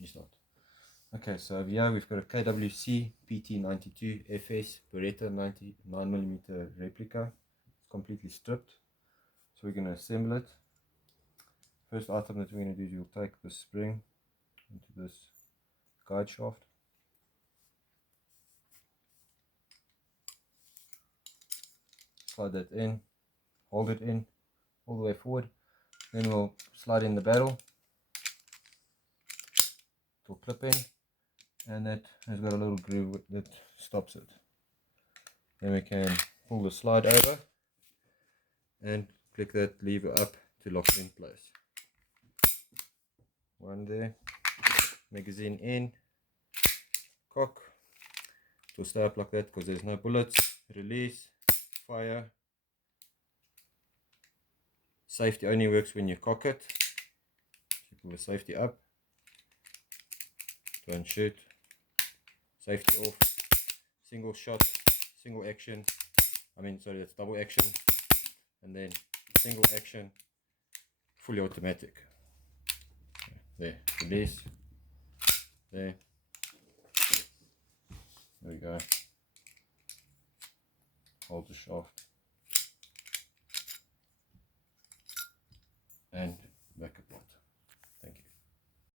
You start. Okay, so over here we've got a KWC PT92 FS Beretta 99mm replica. It's completely stripped. So we're going to assemble it. First item that we're going to do is you'll take the spring into this guide shaft. Slide that in, hold it in all the way forward. Then we'll slide in the barrel. It will clip in, and that has got a little groove that stops it. Then we can pull the slide over and click that lever up to lock it in place. One there, magazine in, cock. It will stay up like that because there's no bullets. Release, fire. Safety only works when you cock it. So pull the safety up. Don't shoot. Safety off. Single shot, single action. That's double action. And then single action, fully automatic. There, release. There. There we go. Hold the shaft. And